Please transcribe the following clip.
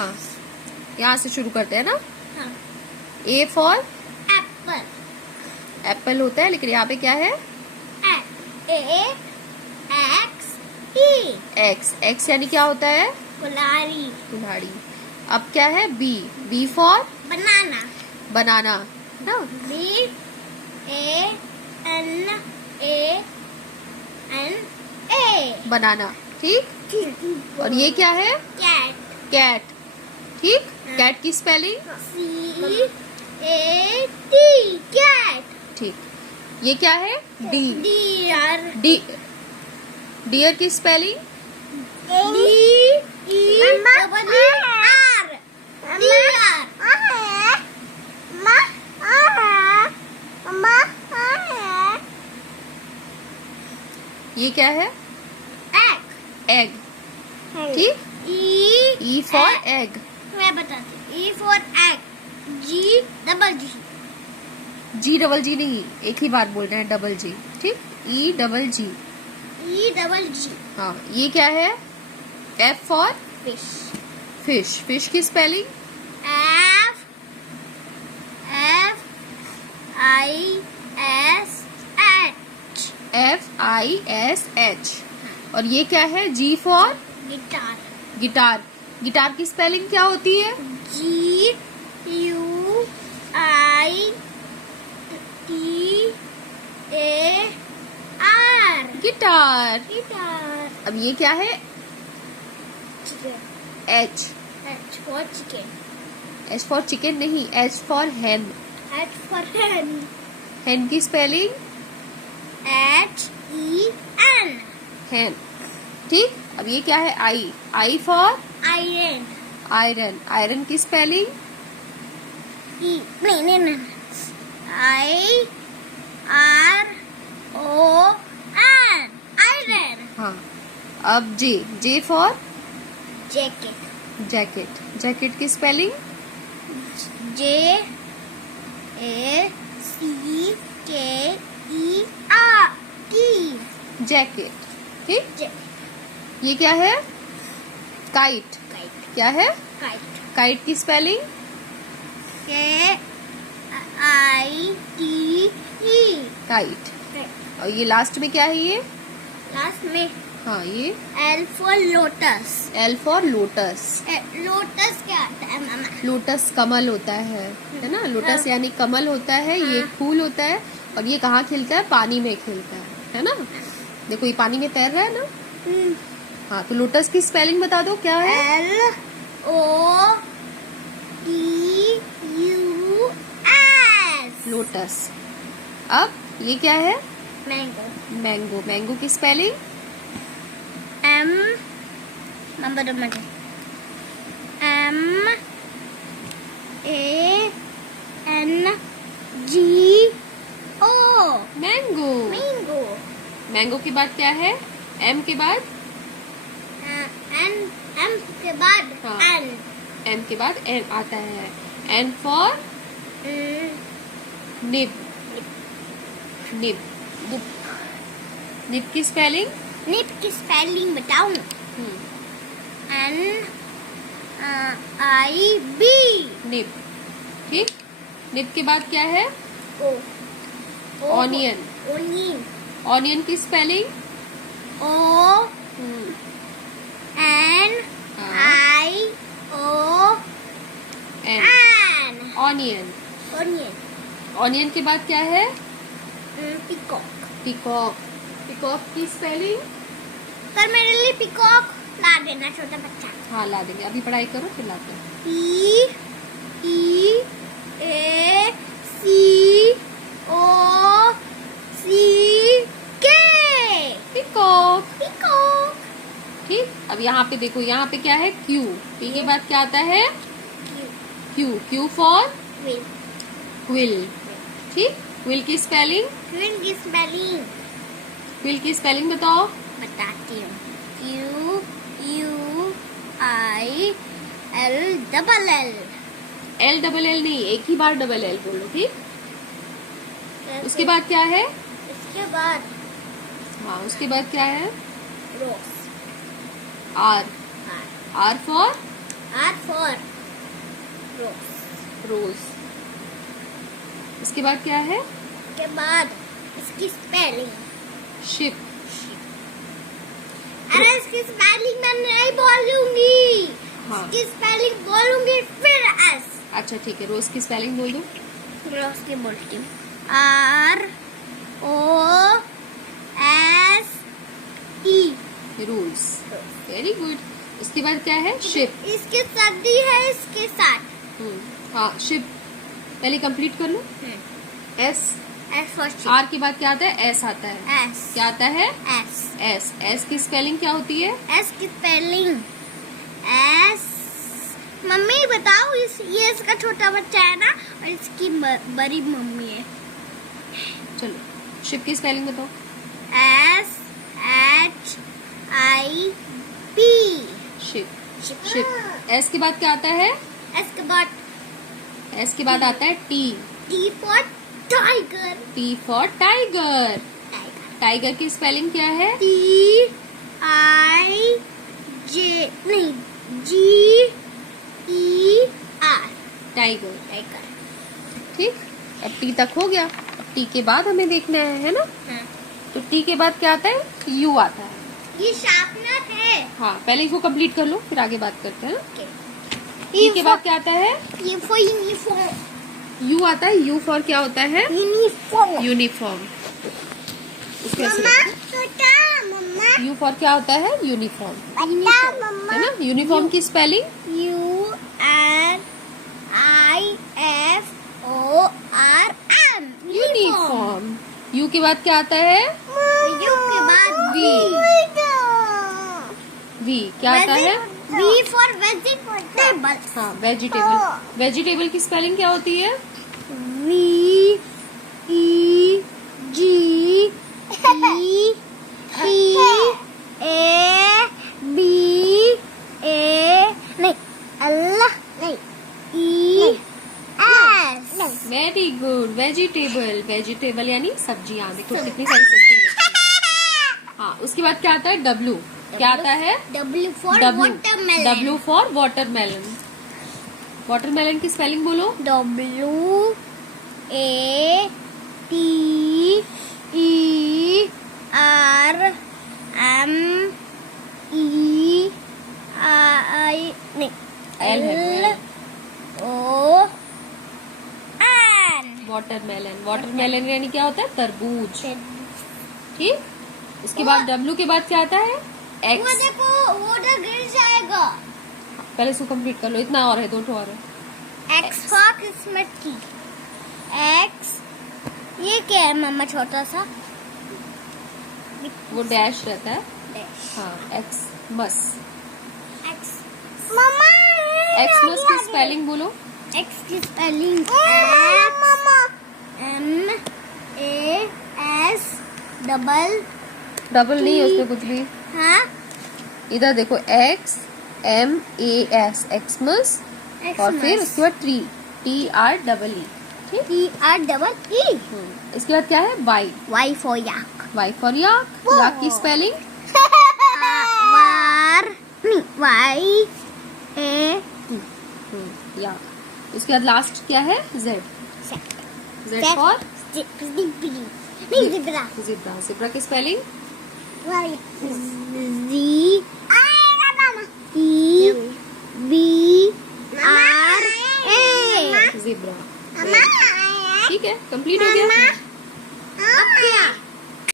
हाँ, यहाँ से शुरू करते हैं ना। हाँ। A for Apple. एप्पल होता है, लेकिन यहाँ पे क्या है? A X E. Axe. Axe यानी क्या होता है? कुल्हाड़ी। कुल्हाड़ी। अब क्या है? B. B for banana. Banana ना। B A N A banana. ठीक। और ये क्या है? कैट। कैट। ठीक। कैट की spelling? C A T. Cat. ठीक। ये क्या है? डी। डियर। डी। डियर की spelling? D E W R. Deer. ये क्या है? एग। एग। ठीक। E for egg. मैं बताती हूँ। E for egg. G double G. G double G नहीं, एक ही बार बोल रहे हैं, डबल जी। ठीक। E double G. E double G. हाँ। ये क्या है? F for fish. Fish. Fish की spelling? F F I S H. F I S H. और ये क्या है? G for guitar. Guitar. Guitar की स्पेलिंग क्या होती है? G U I T A R. Guitar. Guitar. अब ये क्या है? Chicken. H. H for chicken. H for chicken नहीं, H for hen. H for हेन। हेन की स्पेलिंग? H E N. हेन। ठीक। अब ये क्या है? I. I for iron. Iron. Iron की स्पेलिंग? ई नहीं I R O N. Iron. हाँ। अब J. J for jacket. Jacket. Jacket की spelling? J A C K E R T. Jacket. ठीक। काइट। ये क्या है? काइट। क्या है? काइट। काइट की spelling? K I T E. Kite. और ये लास्ट में क्या है? ये लास्ट में हाँ, ये L for lotus. L for lotus. Lotus क्या आता है मामा? लोटस कमल होता है ना। लोटस यानी कमल होता है। ये फूल होता है। और ये कहाँ खिलता है? पानी में खिलता है ना। देखो ये पानी में तैर रहा है ना। हाँ, तो लोटस की स्पेलिंग बता दो, क्या है? L O T U S. Lotus. अब ये क्या है? मैंगो। मैंगो। मैंगो की spelling? M number M A N G O. Mango. Mango. Mango के बाद क्या है? एम के बाद? एन एम के बाद हाँ। एन। एम के बाद एन आता है। N for nib. Nib. Nib की स्पेलिंग? निप की स्पेलिंग बताऊं? N I B. निब। ठीक। निब के बाद क्या है? ओ। ऑनियन। ओनियन। ऑनियन की spelling? O N I O N. N. Onion. Onion. Onion के बाद क्या है? पिकॉक। पिकॉक। पिकॉक की स्पेलिंग? कल मेरे लिए पिकॉक ला देना, छोटा बच्चा। हाँ, ला देंगे। अभी पढ़ाई करो फिर लाते हैं। पी ई ए सी ओ सी के। पिकॉक। पिकॉक। ठीक। अब यहाँ पे देखो, यहाँ पे क्या है? क्यू। पी के बाद क्या आता है? Q. Q for quill. Quill. ठीक। क्विल की स्पेलिंग? क्विल की स्पेलिंग क्विल की स्पेलिंग बताओ। बताती हूँ। Q U I L double L. L double L नहीं, एक ही बार डबल एल बोलो। ठीक। उसके बाद क्या है? इसके बाद हाँ, उसके बाद क्या है? Rose. R. R for? R for rose. Rose. इसके बाद क्या है? के बाद इसकी स्पेलिंग। शिप। अरे इसकी स्पेलिंग मैं नहीं बोलूंगी। हाँ। इसकी स्पेलिंग बोलूंगी फिर एस। अच्छा ठीक है, रोज की स्पेलिंग बोल दो। रोज की बोलती हूँ। ROSE। रोज। Very good. इसके बाद क्या है? शिप। इसकी सर्दी है इसके साथ। हाँ, शिप पहले कंप्लीट कर लो। S. S for ship. R के बाद क्या आता है? एस आता है। एस। क्या आता है? एस। एस। एस की स्पेलिंग क्या होती है? एस की स्पेलिंग एस। मम्मी बताओ, ये इसका छोटा बच्चा है ना, और इसकी बड़ी मम्मी है। चलो शिप की स्पेलिंग बताओ। SHIP। शिप। शिप। एस के बाद क्या आता है? एस के बाद एस के बाद आता है T. T for tiger. T for tiger. Tiger की स्पेलिंग क्या है? TIJ नहीं GER। टाइगर। टाइगर। ठीक, अब टी तक हो गया। अब टी के बाद हमें देखना है ना? हाँ। तो टी के बाद क्या आता है? यू आता है। ये शार्पनर है। हाँ, पहले इसको कंप्लीट कर लो, फिर आगे बात करते हैं। Okay. टी के बाद क्या आता है? ये फॉर यूनिफॉर्म। यू आता है। यू फॉर क्या होता है? यूनिफॉर्म। यूनिफॉर्म। उसके मम्मा यू फॉर क्या होता है? यूनिफॉर्म, मम्मा है ना? यूनिफॉर्म की स्पेलिंग UNIFORM। यूनिफॉर्म। यू के बाद क्या आता है? यू के बाद वी। वी क्या आता है? V for vegetable. हाँ, वेजिटेबल। वेजिटेबल की स्पेलिंग क्या होती है? Very good. वेजिटेबल। वेजिटेबल यानी सब्जियां। देखो कितनी सारी सब्जियां हैं। हाँ, उसके बाद क्या आता है? डब्लू। क्या आता है? W for W. Watermelon. W for watermelon. Watermelon की स्पेलिंग बोलो। वाटरमेलन। वाटरमेलन यानी क्या होता है? तरबूज। ठीक, इसके बाद डब्लू के बाद क्या आता है? वो एक्स। देखो, वो तो गिर जाएगा। पहले इसको कंप्लीट कर लो, इतना और है, दो ठो और है। X for Christmas tree. X. ये क्या है मम्मा? छोटा सा वो डैश रहता है। डैश। हाँ, एक्स मस। एक्स मम्मा एक्स मस की स्पेलिंग बोलो। एक्स की स्पेलिंग MAS डबल नहीं है उसमें कुछ भी। हाँ, इधर देखो, एक्स MAS, एक्समस। और फिर उसके बाद ट्री, TREE। ठीक, TREE। इसके बाद क्या है? Y. Y for yak. Y for yak. Yak की स्पेलिंग याक। उसके बाद लास्ट क्या है? Z. Z for zebra. Zebra की स्पेलिंग ZEBRA। जिब्रा। ठीक है, कंप्लीट हो गया।